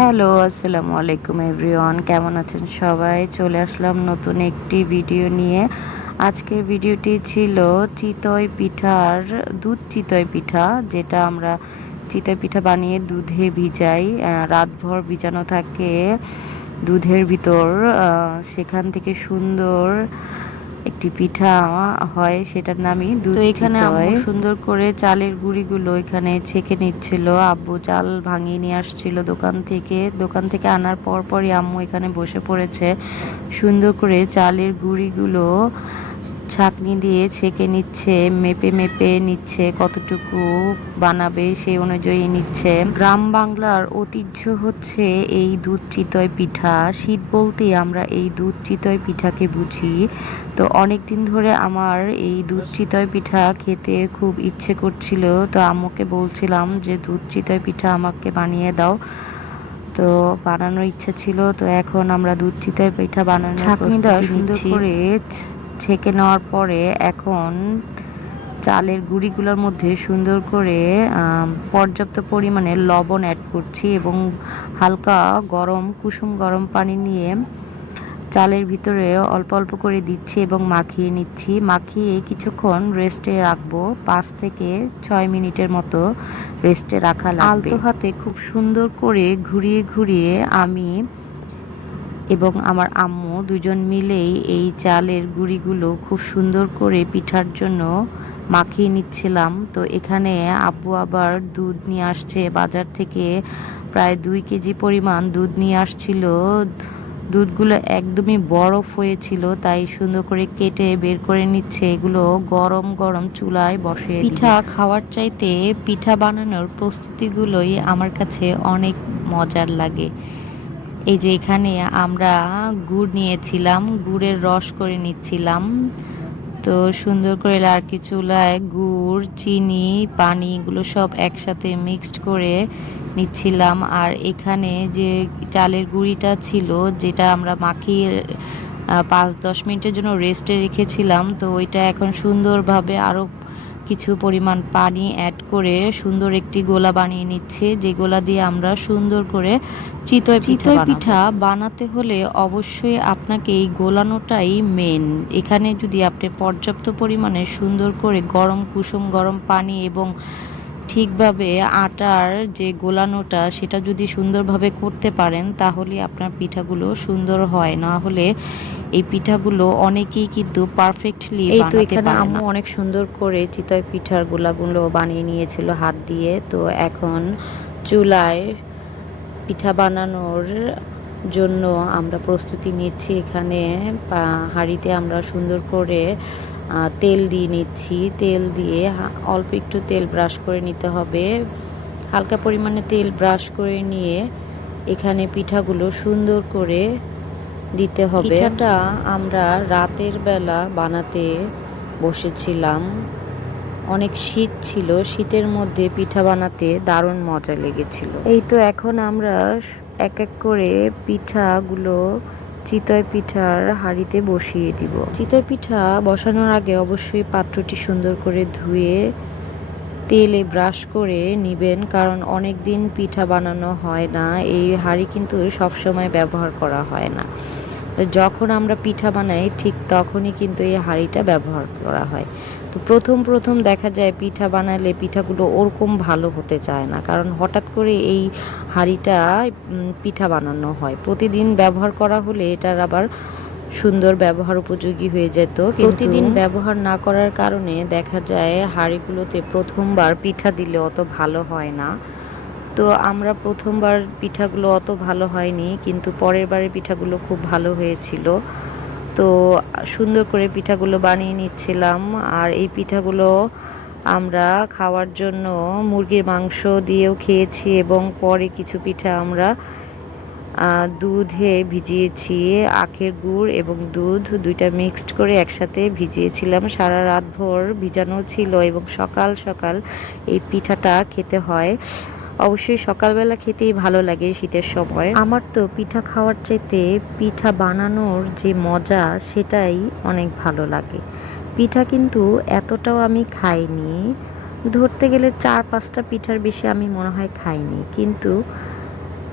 Hello, আসসালামু আলাইকুম everyone. কেমন আছেন সবাই? চলে আসলাম নতুন একটি ভিডিও নিয়ে। আজকের ভিডিওটি ছিল চিতই পিঠার দুধ চিতই পিঠা, যেটা আমরা চিতই পিঠা বানিয়ে দুধে ভিজাই। রাতভর ভিজানো থাকে দুধের ভিতর। সেখান থেকে সুন্দর একটি পিঠা হয় সেটার নামই তো এখানে। আম্মু সুন্দর করে চালের গুঁড়িগুলো এখানে ছেঁকে নিচ্ছিল। আব্বু চাল ভাঙিয়ে নিয়ে আসছিল দোকান থেকে। দোকান থেকে আনার পর পরই আম্মু এখানে বসে পড়েছে। সুন্দর করে চালের গুঁড়িগুলো ছাঁকনি দিয়ে ছেঁকে নিচ্ছে মেপে মেপে নিচ্ছে কতটুকু বানাবে সেই অনুযায়ী নিচ্ছে। গ্রাম বাংলার ঐতিহ্য হচ্ছে এই দুধ চিতই পিঠা। শীত বলতেই আমরা এই দুধ চিতই পিঠাকে বুঝি। তো অনেক দিন ধরে আমার এই দুধ চিতই পিঠা খেতে খুব ইচ্ছে করছিল। তো আম্মুকে বলছিলাম যে দুধ চিতই পিঠা আমাকে বানিয়ে দাও। তো বানানোর ইচ্ছা ছিল। তো এখন আমরা দুধ চিতই পিঠা বানানোর ছাঁকনি প্রস্তুতি নিচ্ছি। ছেঁকে নেওয়ার পরে এখন চালের গুঁড়িগুলোর মধ্যে সুন্দর করে পর্যাপ্ত পরিমাণে লবণ অ্যাড করছি এবং হালকা গরম, কুসুম গরম পানি নিয়ে চালের ভিতরে অল্প অল্প করে দিচ্ছি এবং মাখিয়ে নিচ্ছি। মাখিয়ে কিছুক্ষণ রেস্টে রাখব। পাঁচ থেকে ছয় মিনিটের মতো রেস্টে রাখা লাগবে। আলতো হাতে খুব সুন্দর করে ঘুরিয়ে ঘুরিয়ে আমি এবং আমার আম্মু দুজন মিলেই এই চালের গুঁড়িগুলো খুব সুন্দর করে পিঠার জন্য মাখিয়ে নিচ্ছিলাম। তো এখানে আব্বু আবার দুধ নিয়ে আসছে। বাজার থেকে প্রায় দুই কেজি পরিমাণ দুধ নিয়ে আসছিল। দুধগুলো একদমই বরফ হয়েছিল, তাই সুন্দর করে কেটে বের করে নিচ্ছে। এগুলো গরম গরম চুলায় বসে পিঠা খাওয়ার চাইতে পিঠা বানানোর প্রস্তুতিগুলোই আমার কাছে অনেক মজার লাগে। এই যে এখানে আমরা গুড় নিয়েছিলাম, গুড়ের রস করে নিচ্ছিলাম। তো সুন্দর করে লাড়কি চুলায় গুড়, চিনি, পানি এগুলো সব একসাথে মিক্সড করে নিচ্ছিলাম। আর এখানে যে চালের গুঁড়িটা ছিল, যেটা আমরা মাখিয়ে পাঁচ দশ মিনিটের জন্য রেস্টে রেখেছিলাম, তো ওইটা এখন সুন্দরভাবে আরও কিছু পরিমাণ পানি অ্যাড করে সুন্দর একটি গোলা বানিয়ে নিচ্ছে। যে গোলা দিয়ে আমরা সুন্দর করে চিতই চিতই পিঠা বানাতে হলে অবশ্যই আপনাকে এই গোলানোটাই মেন এখানে যদি আপনি পর্যাপ্ত পরিমাণে সুন্দর করে গরম কুসুম গরম পানি এবং ঠিকভাবে আটার যে গোলানোটা সেটা যদি সুন্দরভাবে করতে পারেন তাহলে আপনার পিঠাগুলো সুন্দর হয়। না হলে এই পিঠাগুলো অনেকেই কিন্তু পারফেক্টলি এই তো এখানে আম্মু অনেক সুন্দর করে চিতই পিঠার গোলাগুলো বানিয়ে নিয়েছিল হাত দিয়ে। তো এখন চুলায় পিঠা বানানোর জন্য আমরা প্রস্তুতি নিচ্ছি। এখানে হাঁড়িতে আমরা সুন্দর করে তেল দিয়ে নিচ্ছি। তেল দিয়ে অল্প একটু তেল ব্রাশ করে নিতে হবে। হালকা পরিমাণে তেল ব্রাশ করে নিয়ে এখানে পিঠাগুলো সুন্দর করে দিতে হবে। পিঠাটা আমরা রাতের বেলা বানাতে বসেছিলাম। অনেক শীত ছিল। শীতের মধ্যে পিঠা বানাতে দারুণ মজা লেগেছিল। এই তো এখন আমরা এক এক করে পিঠাগুলো চিতই পিঠার হাঁড়িতে বসিয়ে দিব। চিতই পিঠা বসানোর আগে অবশ্যই পাত্রটি সুন্দর করে ধুয়ে তেলে ব্রাশ করে নিবেন, কারণ অনেক দিন পিঠা বানানো হয় না। এই হাঁড়ি কিন্তু সব সময় ব্যবহার করা হয় না। যখন আমরা পিঠা বানাই, ঠিক তখনই কিন্তু এই হাঁড়িটা ব্যবহার করা হয়। তো প্রথম প্রথম দেখা যায় পিঠা বানালে পিঠাগুলো ওরকম ভালো হতে চায় না। কারণ হঠাৎ করে এই হাঁড়িটা পিঠা বানানো হয়। প্রতিদিন ব্যবহার করা হলে এটার আবার সুন্দর ব্যবহার উপযোগী হয়ে যেত। প্রতিদিন ব্যবহার না করার কারণে দেখা যায় হাঁড়িগুলোতে প্রথমবার পিঠা দিলে অত ভালো হয় না। তো আমরা প্রথমবার পিঠাগুলো অত ভালো হয়নি, কিন্তু পরের বারের পিঠাগুলো খুব ভালো হয়েছিল। তো সুন্দর করে পিঠাগুলো বানিয়ে নিচ্ছিলাম। আর এই পিঠাগুলো আমরা খাওয়ার জন্য মুরগির মাংস দিয়েও খেয়েছি এবং পরে কিছু পিঠা আমরা দুধে ভিজিয়েছি, আখের গুড় এবং দুধ দুইটা মিক্সড করে একসাথে ভিজিয়েছিলাম। সারা রাত ভোর ভিজানো ছিল এবং সকাল সকাল এই পিঠাটা খেতে হয়। অবশ্যই সকালবেলা খেতেই ভালো লাগে শীতের সময়। আমার তো পিঠা খাওয়ার চাইতে পিঠা বানানোর যে মজা, সেটাই অনেক ভালো লাগে। পিঠা কিন্তু এতটাও আমি খাইনি। ধরতে গেলে চার পাঁচটা পিঠার বেশি আমি মনে হয় খাইনি। কিন্তু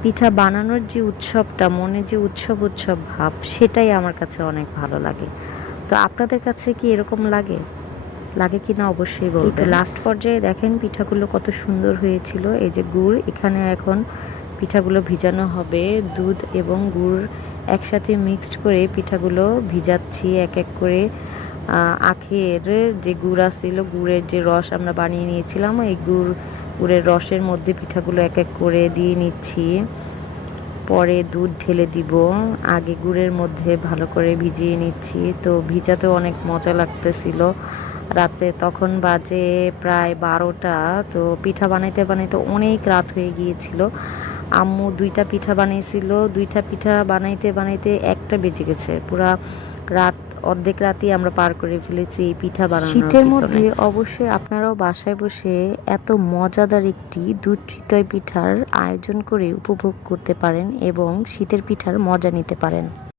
পিঠা বানানোর যে উৎসবটা মনে যে উৎসব উৎসব ভাব, সেটাই আমার কাছে অনেক ভালো লাগে। তো আপনাদের কাছে কি এরকম লাগে? লাগে কি না অবশ্যই বলবেন লাস্ট পর্যায়ে দেখেন পিঠাগুলো কত সুন্দর হয়েছিল। এই যে গুড় এখানে এখন পিঠাগুলো ভিজানো হবে। দুধ এবং গুড় একসাথে মিক্সড করে পিঠাগুলো ভিজাচ্ছি এক এক করে। আখের যে গুড় আসছিল গুড়ের যে রস আমরা বানিয়ে নিয়েছিলাম এই গুড় গুড়ের রসের মধ্যে পিঠাগুলো এক এক করে দিয়ে নিচ্ছি। পরে দুধ ঢেলে দিব। আগে গুড়ের মধ্যে ভালো করে ভিজিয়ে নিচ্ছি। তো ভিজাতে অনেক মজা লাগতেছিল। রাতে তখন বাজে প্রায় বারোটা। তো পিঠা বানাইতে বানাইতে অনেক রাত হয়ে গিয়েছিল। আম্মু দুইটা পিঠা বানিয়েছিল দুইটা পিঠা বানাইতে বানাইতে একটা বেজে গেছে। পুরা রাত অর্ধেক রাতেই আমরা পার করে ফেলেছি এই পিঠা বানানোর শীতের মধ্যে অবশ্যই আপনারাও বাসায় বসে এত মজাদার একটি দুধ চিতই পিঠার আয়োজন করে উপভোগ করতে পারেন এবং শীতের পিঠার মজা নিতে পারেন।